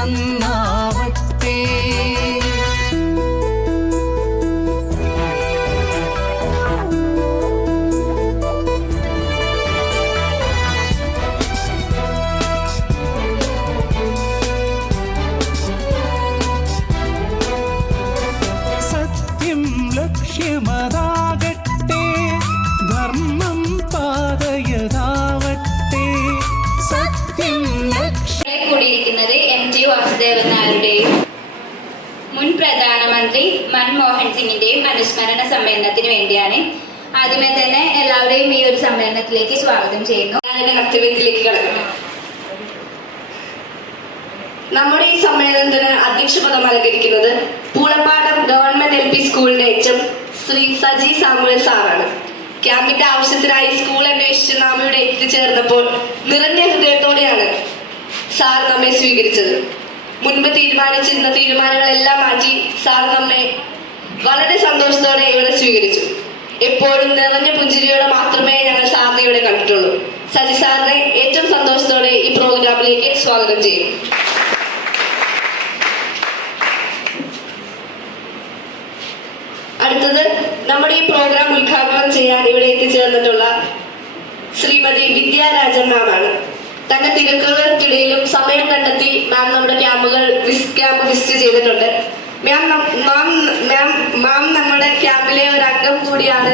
നന്നാവട്ടെ. സത്യം ലക്ഷ്യമതാകട്ടെ ടി ആരുടെയും മുൻ പ്രധാനമന്ത്രി മൻമോഹൻ സിംഗിന്റെയും അനുസ്മരണ സമ്മേളനത്തിന് വേണ്ടിയാണ് ആദ്യമേ തന്നെ എല്ലാവരെയും ഈ ഒരു സമ്മേളനത്തിലേക്ക് സ്വാഗതം ചെയ്യുന്നു. കർത്തവ്യത്തിലേക്ക് നമ്മുടെ ഈ സമ്മേളനത്തിന് അധ്യക്ഷ പദം അലങ്കരിക്കുന്നത് പൂളപ്പാടം ഗവൺമെന്റ് എൽ പി സ്കൂളിന്റെ എച്ച് ശ്രീ സജി സാമുവൽ സാറാണ്. ക്യാമ്പിന്റെ ആവശ്യത്തിനായി സ്കൂൾ അന്വേഷിച്ച് നാം ഇവിടെ എത്തിച്ചേർന്നപ്പോൾ നിറഞ്ഞ ഹൃദയത്തോടെയാണ് സാർ നമ്മെ സ്വീകരിച്ചത്. മുൻപ് തീരുമാനിച്ചിരുന്ന തീരുമാനങ്ങളെല്ലാം മാറ്റി സാർ നമ്മെ വളരെ സന്തോഷത്തോടെ ഇവിടെ സ്വീകരിച്ചു. എപ്പോഴും നിറഞ്ഞ പുഞ്ചിരിയോടെ മാത്രമേ ഞങ്ങൾ സാറിനെ ഇവിടെ കണ്ടിട്ടുള്ളൂ. സജി സാറിനെ ഏറ്റവും സന്തോഷത്തോടെ ഈ പ്രോഗ്രാമിലേക്ക് സ്വാഗതം ചെയ്യും. അടുത്തത് നമ്മുടെ ഈ പ്രോഗ്രാം ഉദ്ഘാടനം ചെയ്യാൻ ഇവിടെ എത്തിച്ചേർന്നിട്ടുള്ള ശ്രീമതി വിദ്യാരാജൻ മാമാണ് തന്റെ തിരക്കുകൾക്കിടയിലും സമയം കണ്ടെത്തി മാം നമ്മുടെ ക്യാമ്പുകൾ ക്യാമ്പ് വിസിറ്റ് ചെയ്തിട്ടുണ്ട്. മാം മാം മാം മാം നമ്മുടെ ക്യാമ്പിലെ ഒരു അംഗം കൂടിയാണ്.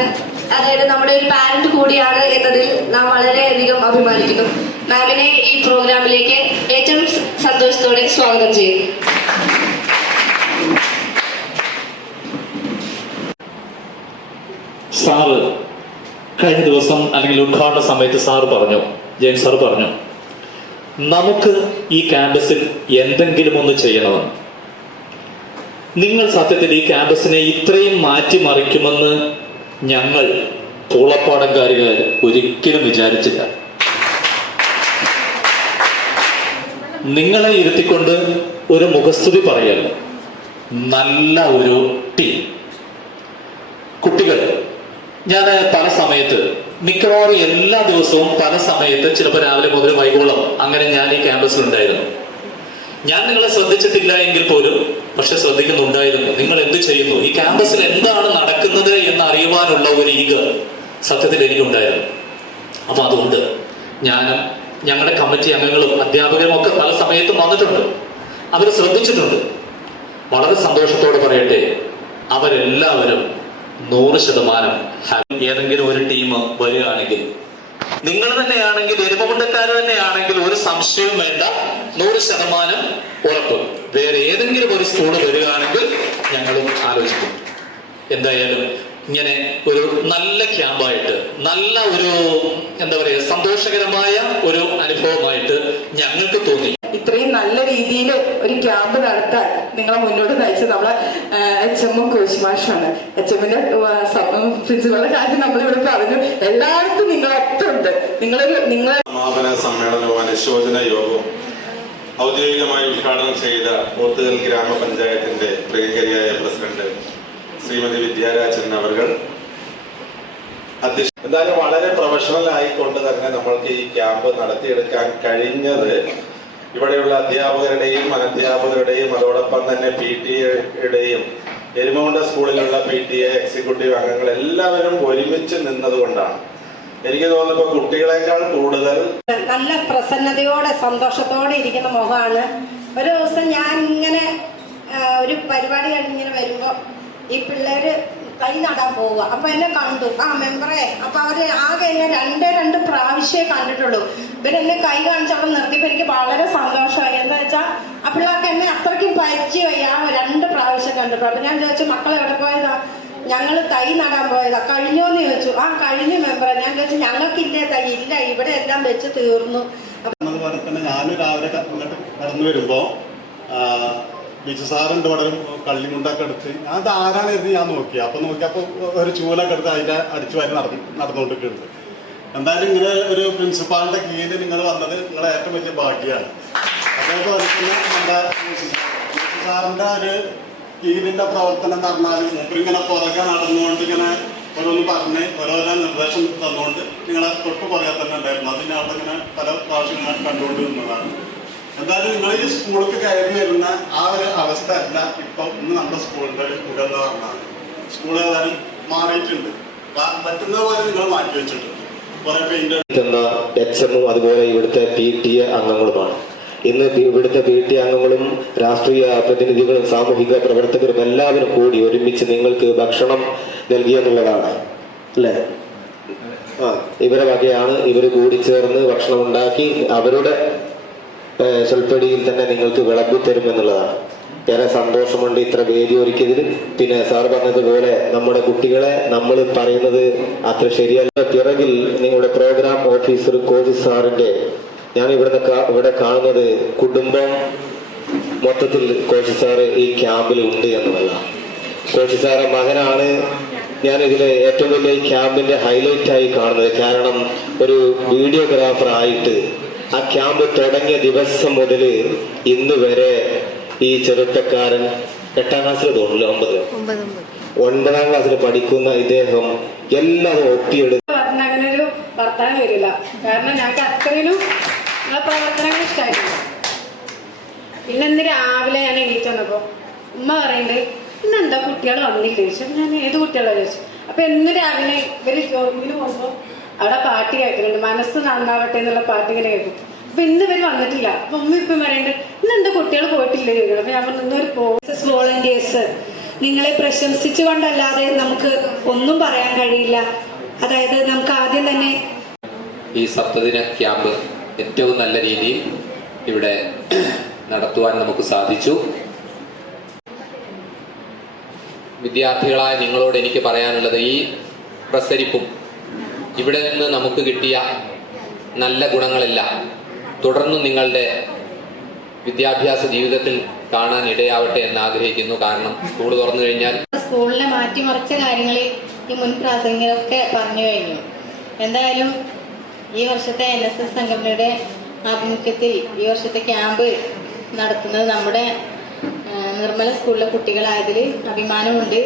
അതായത് നമ്മുടെ ഒരു പാരന്റ് കൂടിയാണ് എന്നതിൽ നാം വളരെയധികം അഭിമാനിക്കുന്നു. മാമിനെ ഈ പ്രോഗ്രാമിലേക്ക് ഏറ്റവും സന്തോഷത്തോടെ സ്വാഗതം ചെയ്യുന്നു. സാറ് കഴിഞ്ഞ ദിവസം അല്ലെങ്കിൽ ഉദ്ഘാടന സമയത്ത് സാറ് പറഞ്ഞു ജെയിംസ് സാർ പറഞ്ഞു നമുക്ക് ഈ ക്യാമ്പസിൽ എന്തെങ്കിലും ഒന്ന് ചെയ്യണമെന്ന്. നിങ്ങൾ സത്യത്തിൽ ഈ ക്യാമ്പസിനെ ഇത്രയും മാറ്റിമറിക്കുമെന്ന് ഞങ്ങൾ പൂളപ്പാടംകാരുകാർ ഒരിക്കലും വിചാരിച്ചില്ല. നിങ്ങളെ ഇരുത്തിക്കൊണ്ട് ഒരു മുഖസ്തുതി പറയല്ല നല്ല ഒരു ടീം. കുട്ടികൾ ഞാൻ പല സമയത്ത് മിക്കവാറും എല്ലാ ദിവസവും പല സമയത്ത് ചിലപ്പോൾ രാവിലെ മുതൽ വൈകോളം അങ്ങനെ ഞാൻ ഈ ക്യാമ്പസിൽ ഉണ്ടായിരുന്നു ഞാൻ നിങ്ങളെ ശ്രദ്ധിച്ചിട്ടില്ല എങ്കിൽ പോലും പക്ഷെ ശ്രദ്ധിക്കുന്നുണ്ടായിരുന്നു. നിങ്ങൾ എന്ത് ചെയ്യുന്നു? ഈ ക്യാമ്പസിൽ എന്താണ് നടക്കുന്നത് എന്ന് അറിയുവാനുള്ള ഒരു ഈഗ് സത്യത്തിൽ എനിക്കുണ്ടായിരുന്നു. അപ്പൊ അതുകൊണ്ട് ഞാനും ഞങ്ങളുടെ കമ്മിറ്റി അംഗങ്ങളും അധ്യാപകരും ഒക്കെ പല സമയത്തും വന്നിട്ടുണ്ട്. അവർ ശ്രദ്ധിച്ചിട്ടുണ്ട്. വളരെ സന്തോഷത്തോടെ പറയട്ടെ അവരെല്ലാവരും നൂറ് ശതമാനം. ഏതെങ്കിലും ഒരു ടീം വരികയാണെങ്കിൽ നിങ്ങൾ തന്നെയാണെങ്കിൽ എരുമമുണ്ടക്കാർ തന്നെയാണെങ്കിൽ ഒരു സംശയവും വേണ്ട. നൂറ് ശതമാനം ഉറപ്പ്. വേറെ ഏതെങ്കിലും ഒരു സ്കൂൾ വരികയാണെങ്കിൽ ഞങ്ങളും ആലോചിക്കും. എന്തായാലും ഇങ്ങനെ ഒരു നല്ല ക്യാമ്പായിട്ട് നല്ല ഒരു എന്താ പറയുക സന്തോഷകരമായ ഒരു അനുഭവമായിട്ട് ഞങ്ങൾക്ക് തോന്നി. ഇത്രയും നല്ല രീതിയിൽ ഒരു ക്യാമ്പ് നടത്താൻ നിങ്ങളെ മുന്നോട്ട് നയിച്ചത് നമ്മളെ എച്ച് എമ്മും കോച്ച് മാഷാണ് എച്ച് എമ്മിന്റെ പ്രിൻസിപ്പളുടെ കാര്യം നമ്മളിവിടെ പറഞ്ഞു. എല്ലായിടത്തും നിങ്ങളൊത്തുണ്ട് നിങ്ങളൊരു നിങ്ങളെ സമാപന സമ്മേളനവും അനുശോചന യോഗവും ഔദ്യോഗികമായി ഉദ്ഘാടനം ചെയ്ത പോത്തുകൽ ഗ്രാമപഞ്ചായത്തിന്റെ പ്രിയങ്കരിയായ പ്രസിഡന്റ് ശ്രീമതി വിദ്യാരാജൻ അവർ അധ്യക്ഷ എന്തായാലും വളരെ പ്രൊഫഷണൽ ആയിക്കൊണ്ട് തന്നെ നമ്മൾക്ക് ഈ ക്യാമ്പ് നടത്തിയെടുക്കാൻ കഴിഞ്ഞത്. ഇവിടെയുള്ള അധ്യാപകരുടെയും അനധ്യാപകരുടെയും അതോടൊപ്പം തന്നെ പി ടി എയുടെയും എരുമകുണ്ട സ്കൂളിലുള്ള പി ടി എ എക്സിക്യൂട്ടീവ് അംഗങ്ങൾ എല്ലാവരും ഒരുമിച്ച് നിന്നതുകൊണ്ടാണ്. എനിക്ക് തോന്നുന്നു കുട്ടികളെക്കാൾ കൂടുതൽ നല്ല പ്രസന്നതയോടെ സന്തോഷത്തോടെ ഇരിക്കുന്ന മുഖമാണ്. ഒരു ദിവസം ഞാൻ ഇങ്ങനെ ഒരു പരിപാടി കഴിഞ്ഞിങ്ങനെ വരുമ്പോൾ ഈ പിള്ളേര് കൈ നടാൻ പോവുക. അപ്പൊ എന്നെ കണ്ടു. ആ മെമ്പറെ അപ്പൊ അവർ ആകെ എന്നെ രണ്ടേ രണ്ട് പ്രാവശ്യമേ കണ്ടിട്ടുള്ളൂ. ഇവരെന്നെ കൈ കാണിച്ചപ്പോൾ അവിടെ നിർത്തിയപ്പോൾ എനിക്ക് വളരെ സന്തോഷമായി. എന്താ വെച്ചാൽ ആ പിള്ളേർക്ക് എന്നെ അത്രയ്ക്കും പരിചയമായി. ആ രണ്ട് പ്രാവശ്യം കണ്ടിട്ടുള്ളൂ. അപ്പൊ ഞാൻ ചോദിച്ചു മക്കൾ എവിടെ പോയതാ? ഞങ്ങൾ തൈ നടാൻ പോയതാ. കഴിഞ്ഞോന്ന് ചോദിച്ചു. ആ കഴിഞ്ഞു മെമ്പറെ ഞാൻ ചോദിച്ചു ഞങ്ങൾക്കില്ലേ തൈ ഇല്ല ഇവിടെ എല്ലാം വെച്ച് തീർന്നു. അതുപോലെ ഞാൻ രാവിലെ കടന്നു വരുമ്പോ ബിജു സാറുണ്ട് ഒരു കള്ളിമുണ്ടൊക്കെ എടുത്ത്. ഞാൻ ആരാണ് ഇരുന്ന് ഞാൻ നോക്കി അപ്പൊ നോക്കിയപ്പോൾ ഒരു ചൂലൊക്കെ എടുത്ത് അതിന്റെ അടിച്ചു വരെ നടന്നു നടന്നുകൊണ്ടിരിക്കുന്നത് എന്തായാലും ഇങ്ങനെ ഒരു പ്രിൻസിപ്പാളിന്റെ കീഴിൽ നിങ്ങൾ വന്നത് നിങ്ങളെ ഏറ്റവും വലിയ ഭാഗ്യമാണ്. അതേപോലെ തന്നെ സാറിന്റെ ഒരു കീഴിന്റെ പ്രവർത്തനം എന്ന് പറഞ്ഞാൽ മൂപ്പരിങ്ങനെ പുറകെ നടന്നുകൊണ്ട് ഇങ്ങനെ ഓരോന്ന് പറഞ്ഞ് ഓരോരോ നിർദ്ദേശം തന്നുകൊണ്ട് നിങ്ങളെ തൊട്ട് പുറകെ തന്നെ ഉണ്ടായിരുന്നു. അതിനവിടെ ഇങ്ങനെ പല പ്രാവശ്യം കണ്ടുകൊണ്ട് എന്തായാലും നിങ്ങൾ ഈ സ്കൂളിൽ കയറി വരുന്ന ആ ഒരു അവസ്ഥ അല്ല ഇപ്പം ഇന്ന് നമ്മുടെ ഒരു മുഖം എന്ന് പറഞ്ഞാൽ സ്കൂൾ ഏതായാലും മാറിയിട്ടുണ്ട്. പറ്റുന്ന പോലെ നിങ്ങൾ മാറ്റി വെച്ചിട്ടുണ്ട്. എച്ച് എമ്മും അതുപോലെ ഇവിടുത്തെ പി ടി എ അംഗങ്ങളുമാണ്. ഇന്ന് ഇവിടുത്തെ പി ടി അംഗങ്ങളും രാഷ്ട്രീയ പ്രതിനിധികളും സാമൂഹിക പ്രവർത്തകരും എല്ലാവരും കൂടി ഒരുമിച്ച് നിങ്ങൾക്ക് ഭക്ഷണം നൽകിയെന്നുള്ളതാണ്. അല്ലേ? ആ ഇവരെ വകയാണ് ഇവർ കൂടി ചേർന്ന് ഭക്ഷണം ഉണ്ടാക്കി അവരുടെ ഏഹ്, ചൊൽപ്പടിയിൽ തന്നെ നിങ്ങൾക്ക് വിളമ്പി തരുമെന്നുള്ളതാണ്. ഏറെ സന്തോഷമുണ്ട് ഇത്ര വേദി ഒരുക്കിയതിൽ. പിന്നെ സാർ പറഞ്ഞതുപോലെ നമ്മുടെ കുട്ടികളെ നമ്മൾ പറയുന്നത് അത്ര ശരിയല്ല. പിറകിൽ നിങ്ങളുടെ പ്രോഗ്രാം ഓഫീസർ കോച്ച് സാറിന്റെ ഞാൻ ഇവിടെ ഇവിടെ കാണുന്നത് കുടുംബം മൊത്തത്തിൽ കോച്ച് സാറ് ഈ ക്യാമ്പിൽ ഉണ്ട് എന്നുള്ളതാണ്. കോച്ച് സാറെ മകനാണ്. ഞാൻ ഇതിലെ ഏറ്റവും വലിയ ക്യാമ്പിന്റെ ഹൈലൈറ്റ് ആയി കാണുന്നത്. കാരണം ഒരു വീഡിയോഗ്രാഫർ ആയിട്ട് ആ ക്യാമ്പ് തുടങ്ങിയ ദിവസം മുതൽ ഇന്ന് വരെ ഈ ചെറുപ്പക്കാരൻ എട്ടാം ക്ലാസ്സിൽ തോന്നില്ല ഒമ്പത്. ഒൻപതാം ക്ലാസ്സിൽ പഠിക്കുന്ന ഇദ്ദേഹം എല്ലാം ഒപ്പിയെടുത്ത് പറഞ്ഞ അങ്ങനെ ഒരു വർത്തമാനം വരില്ല. കാരണം ഞങ്ങൾക്ക് അത്രയും നിങ്ങളെ പ്രവർത്തനങ്ങൾ ഇഷ്ടമായിട്ടില്ല പിന്നെ ഇന്ന് രാവിലെ ഞാൻ എണീറ്റ് വന്നപ്പോ ഉമ്മ പറയുന്നത് ഇന്ന് എന്താ കുട്ടികൾ വന്നില്ല? ചോദിച്ചു. ഞാൻ ഏത് കുട്ടികളെ ചോദിച്ചു അപ്പൊ ഇന്ന് രാവിലെ ഇവർ ജോലിന് പോകുമ്പോ അവിടെ പാട്ട് കേൾക്കുന്നുണ്ട്. മനസ്സ് നന്നാവട്ടെ എന്നുള്ള പാട്ട് ഇങ്ങനെ കേൾക്കും. അപ്പൊ ഇന്ന് ഇവർ വന്നിട്ടില്ല. അപ്പൊ ഉമ്മ ഇപ്പം പറയുന്നുണ്ട് ഇന്ന് എന്റെ കുട്ടികൾ പോയിട്ടില്ല? ചോദിക്കണം അപ്പൊ ഞാൻ പറഞ്ഞു ഇന്നൊരു പോസസ് വോളണ്ടിയേഴ്സ് നിങ്ങളെ പ്രശംസിച്ചുകൊണ്ടല്ലാതെ നമുക്ക് ഒന്നും പറയാൻ കഴിയില്ല. അതായത് നമുക്ക് ആദ്യം തന്നെ ഈ സപ്തദിന ക്യാമ്പ് ഏറ്റവും നല്ല രീതിയിൽ ഇവിടെ നടത്തുവാൻ നമുക്ക് സാധിച്ചു. വിദ്യാർത്ഥികളായ നിങ്ങളോട് എനിക്ക് പറയാനുള്ളത് ഈ പ്രസരിപ്പും ഇവിടെ നിന്ന് നമുക്ക് കിട്ടിയ നല്ല ഗുണങ്ങളെല്ലാം. തുടർന്നും നിങ്ങളുടെ വിദ്യാഭ്യാസ ജീവിതത്തിൽ കാണാൻ ഇടയാവട്ടെ എന്ന് ആഗ്രഹിക്കുന്നു. കാരണം സ്കൂൾ തുറന്നു കഴിഞ്ഞാൽ സ്കൂളിനെ മാറ്റിമറിച്ച കാര്യങ്ങൾ ഈ മുൻ പ്രാസംഗികരൊക്കെ പറഞ്ഞു കഴിഞ്ഞു. എന്തായാലും ഈ വർഷത്തെ എൻ എസ് എസ് സംഘടനയുടെ ആഭിമുഖ്യത്തിൽ ഈ വർഷത്തെ ക്യാമ്പ് നടത്തുന്നത് നമ്മുടെ നിർമ്മല സ്കൂളിലെ കുട്ടികളായതിൽ അഭിമാനമുണ്ട്.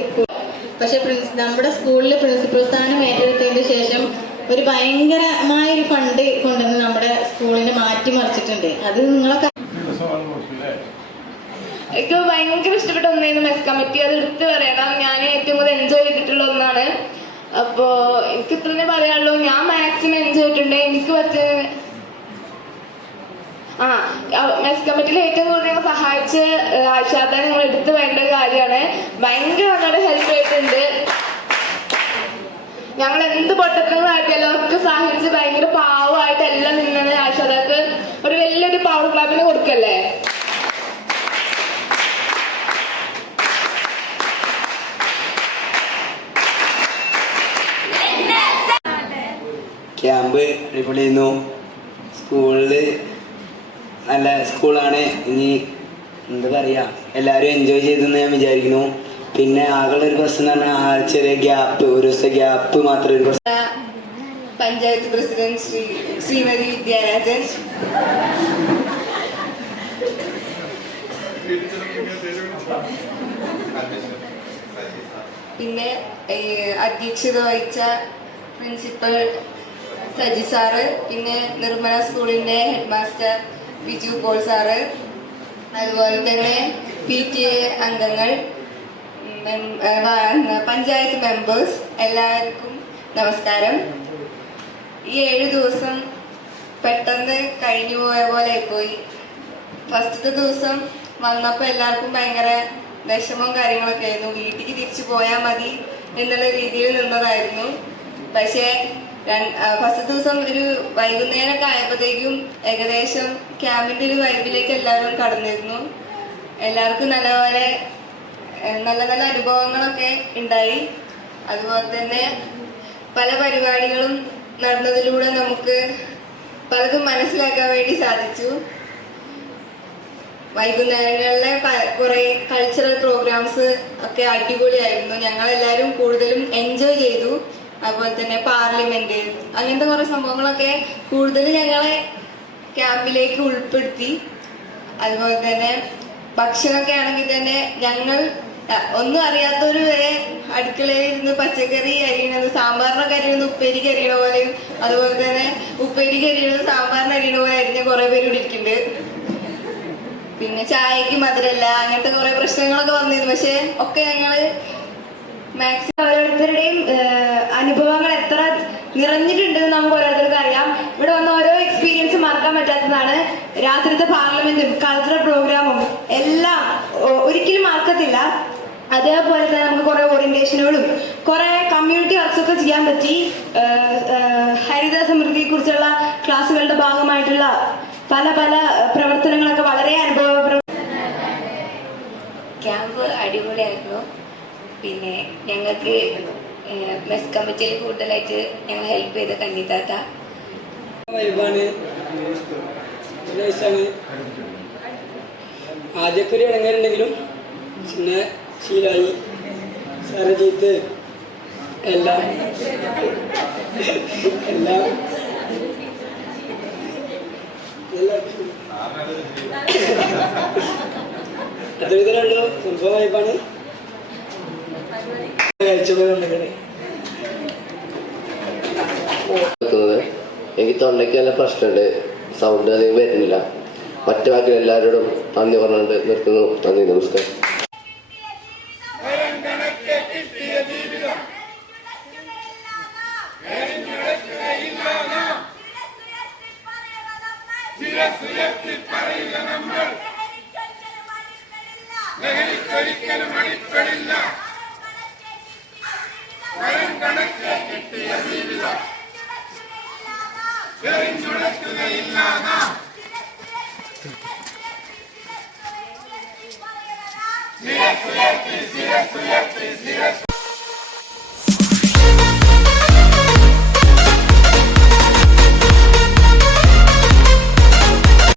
പക്ഷെ നമ്മുടെ സ്കൂളിൽ പ്രിൻസിപ്പൽ സ്ഥാനം ഏറ്റെടുത്തതിന് ശേഷം ഒരു ഭയങ്കരമായ ഒരു ഫണ്ട് കൊണ്ടുവന്ന് നമ്മുടെ സ്കൂളിനെ മാറ്റിമറിച്ചിട്ടുണ്ട്. അത് നിങ്ങളൊക്കെ എനിക്ക് ഭയങ്കര ഇഷ്ടപ്പെട്ട ഒന്നായിരുന്നു മെസ് കമ്മിറ്റി. അത് എടുത്തു പറയണം. ഞാൻ ഏറ്റവും കൂടുതൽ എൻജോയ് ചെയ്തിട്ടുള്ള ഒന്നാണ്. അപ്പോ എനിക്ക് ഇത്രേ പറയാനുള്ളൂ. ഞാൻ മാക്സിമം എൻജോയ് ചെയ്തിട്ടുണ്ട്. എനിക്ക് പറ്റിയ ആ മെസ് കമ്മിറ്റിയിൽ ഏറ്റവും കൂടുതൽ സഹായിച്ച് ആശാദ നിങ്ങൾ എടുത്തു വേണ്ട ഒരു കാര്യമാണ്. ഭയങ്കര ഞങ്ങളുടെ ഹെൽപ്പ് ആയിട്ടുണ്ട് ഞങ്ങൾ എന്ത് പൊട്ടത്തങ്ങളായിട്ട് എല്ലാവർക്കും സഹായിച്ച് ഭയങ്കര പാവമായിട്ട് എല്ലാം നിന്നാണ് ആശാദക്ക് ഒരു വലിയൊരു പവർ ക്ലാബിന് കൊടുക്കല്ലേ? ക്യാമ്പ് അടിപൊളിയായിരുന്നു സ്കൂളിൽ നല്ല സ്കൂളാണ്. ഇനി എന്താ പറയുക എല്ലാവരും എൻജോയ് ചെയ്തെന്ന് ഞാൻ വിചാരിക്കുന്നു. പിന്നെ ആകെ ഒരു പ്രശ്നം എന്ന് പറഞ്ഞാൽ ആ ചെറിയ ഗ്യാപ്പ് ഒരു ദിവസത്തെ ഗ്യാപ്പ് മാത്രമേ ഒരു പഞ്ചായത്ത് പ്രസിഡന്റ് ശ്രീ ശ്രീമതി വിദ്യാരാജൻ. പിന്നെ അധ്യക്ഷത വഹിച്ച പ്രിൻസിപ്പൽ സജി സാറ് പിന്നെ നിർമ്മല സ്കൂളിന്റെ head master Biju Paul sir അതുപോലെ തന്നെ പി ടി എ അംഗങ്ങൾ പഞ്ചായത്ത് മെമ്പേഴ്സ് എല്ലാവർക്കും നമസ്കാരം. ഈ ഏഴ് ദിവസം പെട്ടെന്ന് കഴിഞ്ഞു പോയ പോലെ പോയി. ഫസ്റ്റത്തെ ദിവസം വന്നപ്പോൾ എല്ലാവർക്കും ഭയങ്കര വിഷമവും കാര്യങ്ങളൊക്കെ ആയിരുന്നു. വീട്ടിലേക്ക് തിരിച്ചു പോയാൽ മതി എന്നുള്ള രീതിയിൽ നിന്നതായിരുന്നു. പക്ഷേ ഫസ്റ്റ് ദിവസം ഒരു വൈകുന്നേരമൊക്കെ ആയപ്പോഴത്തേക്കും ഏകദേശം ക്യാമ്പിന്റെ ഒരു വൈബിലേക്ക് എല്ലാവരും കടന്നിരുന്നു. എല്ലാവർക്കും നല്ലപോലെ നല്ല നല്ല അനുഭവങ്ങളൊക്കെ ഉണ്ടായി. അതുപോലെ തന്നെ പല പരിപാടികളും നടന്നതിലൂടെ നമുക്ക് പലതും മനസ്സിലാക്കാൻ വേണ്ടി സാധിച്ചു. വൈകുന്നേരങ്ങളിലെ കുറെ കൾച്ചറൽ പ്രോഗ്രാംസ് ഒക്കെ അടിപൊളിയായിരുന്നു. ഞങ്ങളെല്ലാവരും കൂടുതലും എൻജോയ് ചെയ്തു. അതുപോലെ തന്നെ പാർലമെന്റ് അങ്ങനത്തെ കുറെ സംഭവങ്ങളൊക്കെ കൂടുതൽ ഞങ്ങളെ ക്യാമ്പിലേക്ക് ഉൾപ്പെടുത്തി. അതുപോലെ തന്നെ ഭക്ഷണമൊക്കെ ആണെങ്കിൽ തന്നെ ഞങ്ങൾ ഒന്നും അറിയാത്തവര് വരെ അടുക്കളയിൽ ഇരുന്ന് പച്ചക്കറി അരിയണത് സാമ്പാറിനൊക്കെ അരിയണത് ഉപ്പേരിക്ക് അരിയണ പോലെയും അതുപോലെ തന്നെ ഉപ്പേരിക്ക് അരിയണത് സാമ്പാറിന് അരിയണ പോലെ അരിഞ്ഞ കുറെ പേര് ഇവിടെ പിന്നെ ചായക്ക് മധുരല്ല അങ്ങനത്തെ കുറെ പ്രശ്നങ്ങളൊക്കെ വന്നിരുന്നു. പക്ഷെ ഒക്കെ ഞങ്ങൾ മാക്സിമം ഓരോരുത്തരുടെയും നിറഞ്ഞിട്ടുണ്ടെന്ന് നമുക്ക് ഓരോരുത്തർക്കും അറിയാം. ഇവിടെ വന്ന ഓരോ എക്സ്പീരിയൻസ് മറക്കാൻ പറ്റാത്തതാണ്. രാത്രിത്തെ പാർലമെന്റും കൾച്ചറൽ പ്രോഗ്രാമും എല്ലാം ഒരിക്കലും മറക്കത്തില്ല. അതേപോലെ തന്നെ നമുക്ക് കുറെ ഓറിയന്റേഷനുകളും കുറെ കമ്മ്യൂണിറ്റി വർക്ക്സ് ഒക്കെ ചെയ്യാൻ പറ്റി. ഹരിത സമൃദ്ധിയെ കുറിച്ചുള്ള ക്ലാസ്സുകളുടെ ഭാഗമായിട്ടുള്ള പല പല പ്രവർത്തനങ്ങളൊക്കെ വളരെ അനുഭവ ക്യാമ്പ് അടിപൊളിയായിരുന്നു. പിന്നെ ഞങ്ങൾക്ക് മെസ് കമ്മിറ്റിയിൽ കൂടുതലായിട്ട് ഞങ്ങൾ ഹെൽപ്പ് ചെയ്ത കന്നിത്താത്ത ആദ്യമൊക്കെ ഒരു ഇടങ്ങാറുണ്ടെങ്കിലും പിന്നെ ശീലായി. സരജീത്ത് എല്ലാം. എല്ലാം. അതൊരുതരമുള്ളൂ സംഭവം വൈബാണ്. എനിക്ക് തൊണ്ടയ്ക്ക് നല്ല പ്രശ്നമുണ്ട്. സൗണ്ട് അധികം വരുന്നില്ല. മറ്റു ബാക്കി എല്ലാവരോടും നന്ദി പറഞ്ഞുകൊണ്ട് നിർത്തുന്നു. നന്ദി നമസ്കാരം.